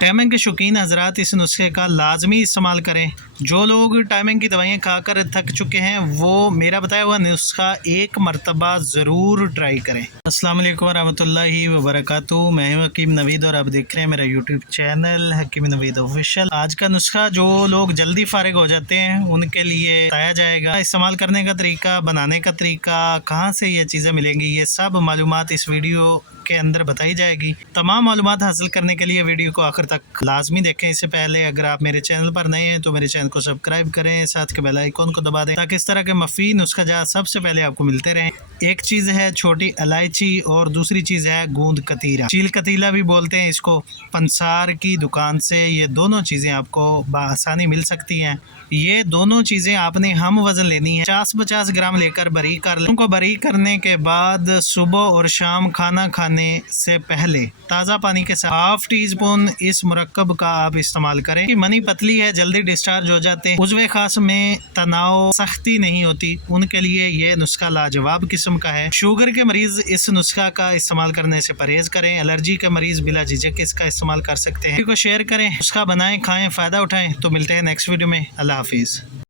Timing के शौकीन हजरात इस नुस्खे का लाजमी इस्तेमाल करें। जो लोग टाइमिंग की दवाइयाँ खाकर थक चुके हैं वो मेरा बताया हुआ नुस्खा एक मरतबा ज़रूर ट्राई करें। अस्सलाम वालेकुम रहमतुल्लाहि व बरकातुहू। मैं हूं हकीम नवीद और आप देख रहे हैं मेरा यूट्यूब चैनल हकीम नवीद ऑफिशियल। आज का नुस्खा जो लोग जल्दी फारिग हो जाते हैं उनके लिए बताया जाएगा। इस्तेमाल करने का तरीका, बनाने का तरीका, कहाँ से ये चीज़ें मिलेंगी, ये सब मालूमात इस वीडियो के अंदर बताई जाएगी। तमाम मालूमात हासिल करने के लिए वीडियो को आखिर तक लाजमी देखें। इससे पहले अगर आप मेरे चैनल पर नए हैं तो मेरे चैनल को सब्सक्राइब करें, साथ के बेल आइकन को दबा दें ताकि इस तरह के मफीद नुस्खा जात सबसे पहले आपको मिलते रहें। एक चीज़ है छोटी इलायची और दूसरी चीज़ है गूंद कतीरा, चील कतीला भी बोलते हैं इसको। पंसार की दुकान से ये दोनों चीज़ें आपको बआसानी मिल सकती हैं। ये दोनों चीज़ें आपने हम वज़न लेनी है, 50-50 ग्राम लेकर बारीक कर लें। उनको बारीक करने के बाद सुबह और शाम खाना खाने से पहले ताज़ा पानी के साथ हाफ टी स्पून इस मुरक्कब का आप इस्तेमाल करें। कि मनी पतली है, जल्दी डिस्चार्ज हो जाते हैं, उज़्वे खास में तनाव सख्ती नहीं होती, उनके लिए ये नुस्खा लाजवाब किस्म का है। शुगर के मरीज़ इस नुस्खा का इस्तेमाल करने से परहेज़ करें। एलर्जी के मरीज़ बिला झिझक इसका इस्तेमाल कर सकते हैं। वीडियो को शेयर करें, नुस्खा बनाएं, खाएं, फ़ायदा उठाएं। तो मिलते हैं नेक्स्ट वीडियो में। अल्लाह हाफिज़।